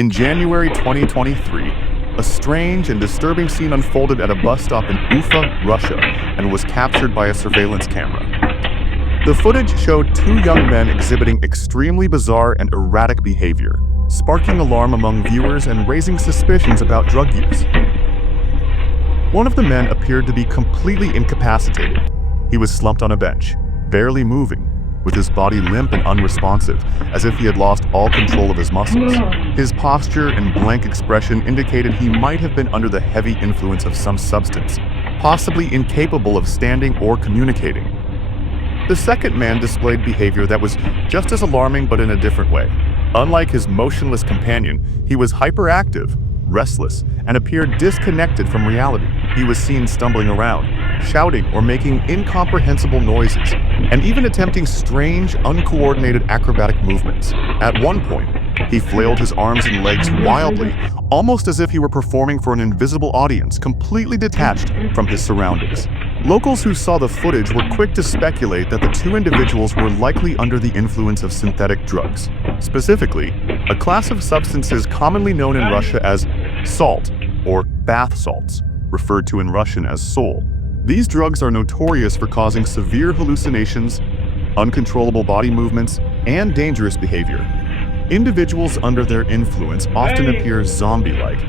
In January 2023, a strange and disturbing scene unfolded at a bus stop in Ufa, Russia, and was captured by a surveillance camera. The footage showed two young men exhibiting extremely bizarre and erratic behavior, sparking alarm among viewers and raising suspicions about drug use. One of the men appeared to be completely incapacitated. He was slumped on a bench, barely moving, with his body limp and unresponsive, as if he had lost all control of his muscles. His posture and blank expression indicated he might have been under the heavy influence of some substance, possibly incapable of standing or communicating. The second man displayed behavior that was just as alarming but in a different way. Unlike his motionless companion, he was hyperactive, restless, and appeared disconnected from reality. He was seen stumbling around, shouting or making incomprehensible noises, and even attempting strange, uncoordinated acrobatic movements. At one point, he flailed his arms and legs wildly, almost as if he were performing for an invisible audience, completely detached from his surroundings. Locals who saw the footage were quick to speculate that the two individuals were likely under the influence of synthetic drugs. Specifically, a class of substances commonly known in Russia as salt, or bath salts, referred to in Russian as sol. These drugs are notorious for causing severe hallucinations, uncontrollable body movements, and dangerous behavior. Individuals under their influence often appear zombie-like,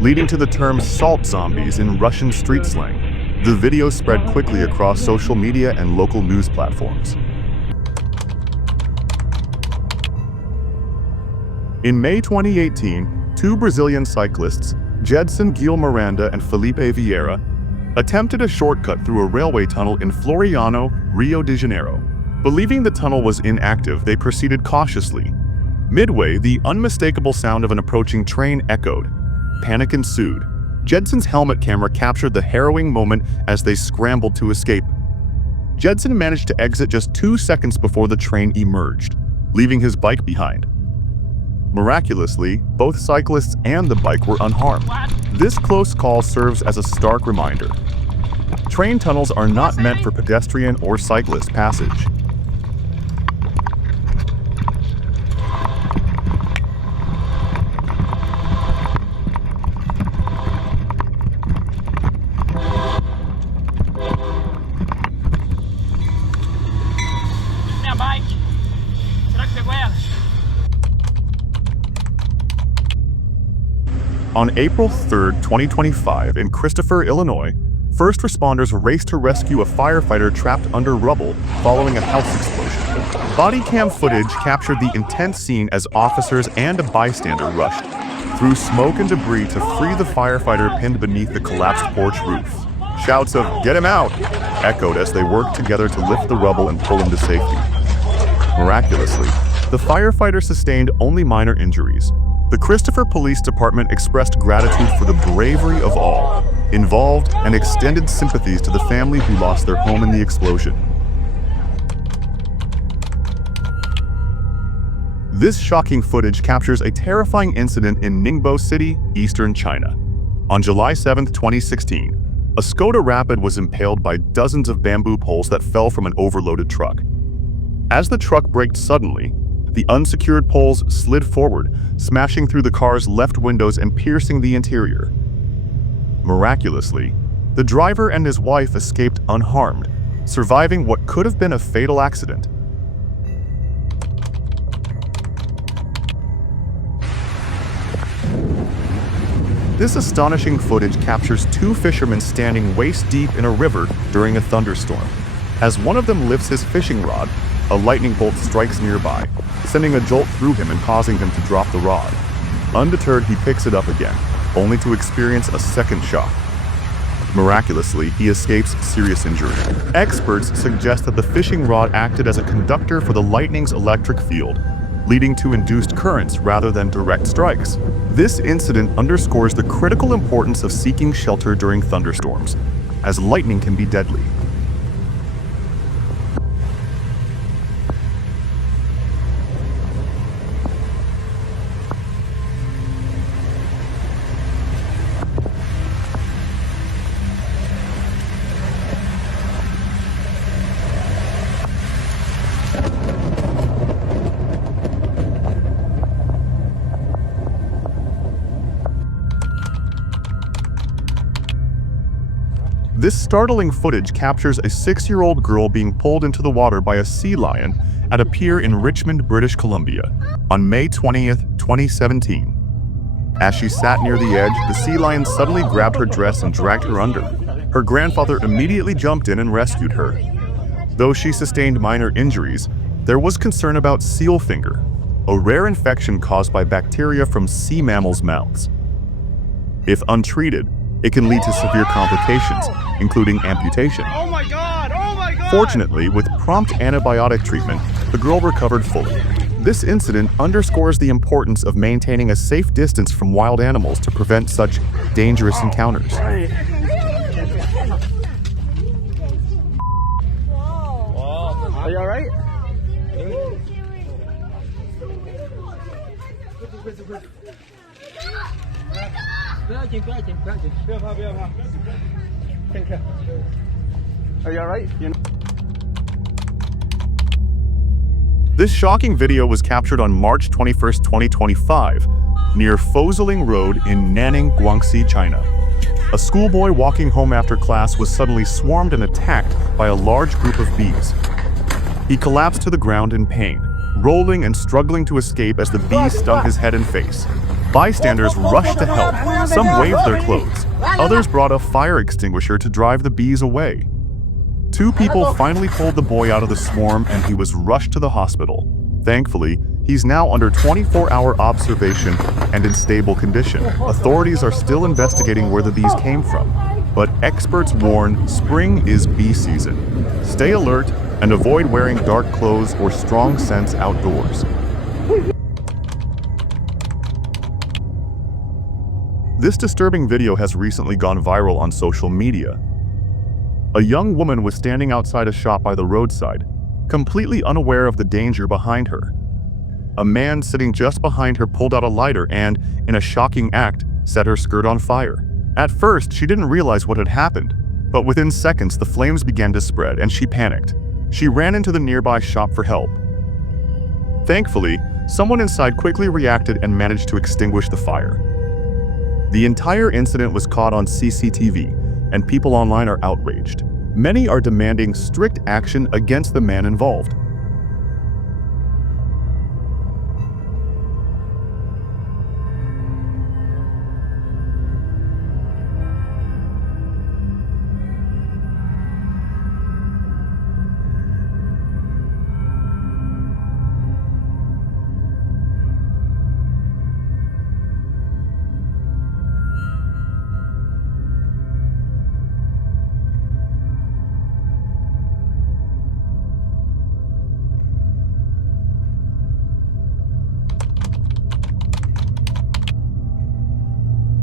leading to the term salt zombies in Russian street slang. The video spread quickly across social media and local news platforms. In May 2018, two Brazilian cyclists, Jedson Gil Miranda and Felipe Vieira, attempted a shortcut through a railway tunnel in Floriano, Rio de Janeiro. Believing the tunnel was inactive, they proceeded cautiously. Midway, the unmistakable sound of an approaching train echoed. Panic ensued. Jedson's helmet camera captured the harrowing moment as they scrambled to escape. Jedson managed to exit just 2 seconds before the train emerged, leaving his bike behind. Miraculously, both cyclists and the bike were unharmed. This close call serves as a stark reminder. Train tunnels are not meant for pedestrian or cyclist passage. On April 3, 2025, in Christopher, Illinois, first responders raced to rescue a firefighter trapped under rubble following a house explosion. Body cam footage captured the intense scene as officers and a bystander rushed through smoke and debris to free the firefighter pinned beneath the collapsed porch roof. Shouts of "Get him out!" echoed as they worked together to lift the rubble and pull him to safety. Miraculously, the firefighter sustained only minor injuries. The Christopher Police Department expressed gratitude for the bravery of all involved and extended sympathies to the family who lost their home in the explosion. This shocking footage captures a terrifying incident in Ningbo City, eastern China. On July 7, 2016, a Skoda Rapid was impaled by dozens of bamboo poles that fell from an overloaded truck. As the truck braked suddenly, the unsecured poles slid forward, smashing through the car's left windows and piercing the interior. Miraculously, the driver and his wife escaped unharmed, surviving what could have been a fatal accident. This astonishing footage captures two fishermen standing waist-deep in a river during a thunderstorm. As one of them lifts his fishing rod, a lightning bolt strikes nearby, sending a jolt through him and causing him to drop the rod. Undeterred, he picks it up again, only to experience a second shock. Miraculously, he escapes serious injury. Experts suggest that the fishing rod acted as a conductor for the lightning's electric field, leading to induced currents rather than direct strikes. This incident underscores the critical importance of seeking shelter during thunderstorms, as lightning can be deadly. This startling footage captures a 6-year-old girl being pulled into the water by a sea lion at a pier in Richmond, British Columbia, on May 20th, 2017. As she sat near the edge, the sea lion suddenly grabbed her dress and dragged her under. Her grandfather immediately jumped in and rescued her. Though she sustained minor injuries, there was concern about seal finger, a rare infection caused by bacteria from sea mammals' mouths. If untreated, it can lead to severe complications, including amputation. Oh my God! Oh my God! Fortunately, with prompt antibiotic treatment, the girl recovered fully. This incident underscores the importance of maintaining a safe distance from wild animals to prevent such dangerous encounters. Are you alright? Are you alright? This shocking video was captured on March 21, 2025, near Foziling Road in Nanning, Guangxi, China. A schoolboy walking home after class was suddenly swarmed and attacked by a large group of bees. He collapsed to the ground in pain, rolling and struggling to escape as the bees stung his head and face. Bystanders rushed to help. Some waved their clothes. Others brought a fire extinguisher to drive the bees away. 2 people finally pulled the boy out of the swarm and he was rushed to the hospital. Thankfully, he's now under 24-hour observation and in stable condition. Authorities are still investigating where the bees came from, but experts warn spring is bee season. Stay alert and avoid wearing dark clothes or strong scents outdoors. This disturbing video has recently gone viral on social media. A young woman was standing outside a shop by the roadside, completely unaware of the danger behind her. A man sitting just behind her pulled out a lighter and, in a shocking act, set her skirt on fire. At first, she didn't realize what had happened, but within seconds the flames began to spread and she panicked. She ran into the nearby shop for help. Thankfully, someone inside quickly reacted and managed to extinguish the fire. The entire incident was caught on CCTV, and people online are outraged. Many are demanding strict action against the man involved.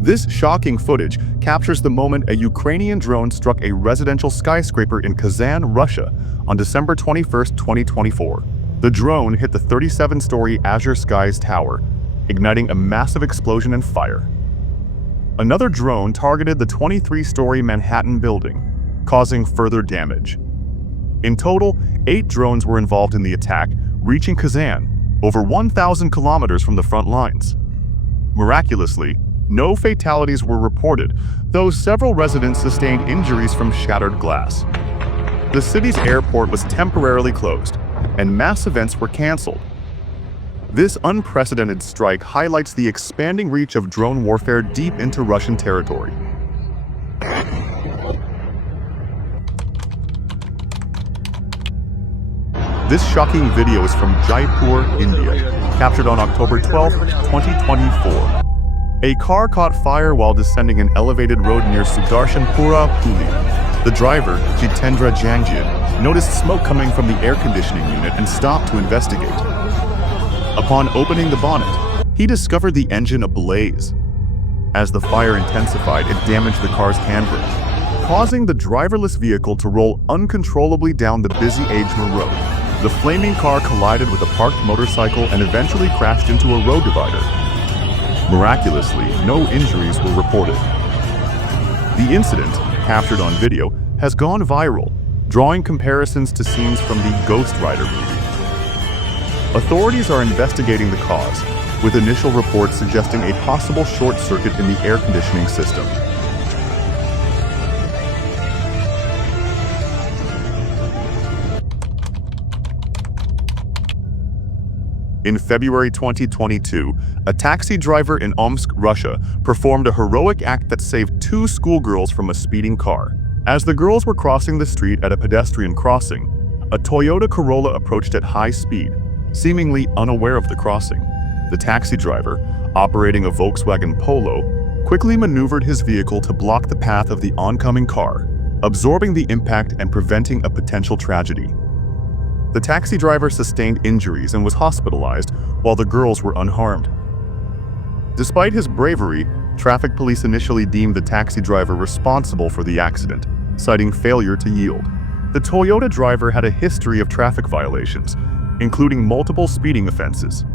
This shocking footage captures the moment a Ukrainian drone struck a residential skyscraper in Kazan, Russia, on December 21, 2024. The drone hit the 37-story Azure Skies tower, igniting a massive explosion and fire. Another drone targeted the 23-story Manhattan building, causing further damage. In total, 8 drones were involved in the attack, reaching Kazan, over 1,000 kilometers from the front lines. Miraculously, no fatalities were reported, though several residents sustained injuries from shattered glass. The city's airport was temporarily closed, and mass events were canceled. This unprecedented strike highlights the expanding reach of drone warfare deep into Russian territory. This shocking video is from Jaipur, India, captured on October 12, 2024. A car caught fire while descending an elevated road near Sudarshanpura, Pune. The driver, Jitendra Jangjian, noticed smoke coming from the air conditioning unit and stopped to investigate. Upon opening the bonnet, he discovered the engine ablaze. As the fire intensified, it damaged the car's handbrake, causing the driverless vehicle to roll uncontrollably down the busy Ajmer road. The flaming car collided with a parked motorcycle and eventually crashed into a road divider. Miraculously, no injuries were reported. The incident, captured on video, has gone viral, drawing comparisons to scenes from the Ghost Rider movie. Authorities are investigating the cause, with initial reports suggesting a possible short circuit in the air conditioning system. In February 2022, a taxi driver in Omsk, Russia, performed a heroic act that saved two schoolgirls from a speeding car. As the girls were crossing the street at a pedestrian crossing, a Toyota Corolla approached at high speed, seemingly unaware of the crossing. The taxi driver, operating a Volkswagen Polo, quickly maneuvered his vehicle to block the path of the oncoming car, absorbing the impact and preventing a potential tragedy. The taxi driver sustained injuries and was hospitalized, while the girls were unharmed. Despite his bravery, traffic police initially deemed the taxi driver responsible for the accident, citing failure to yield. The Toyota driver had a history of traffic violations, including multiple speeding offenses.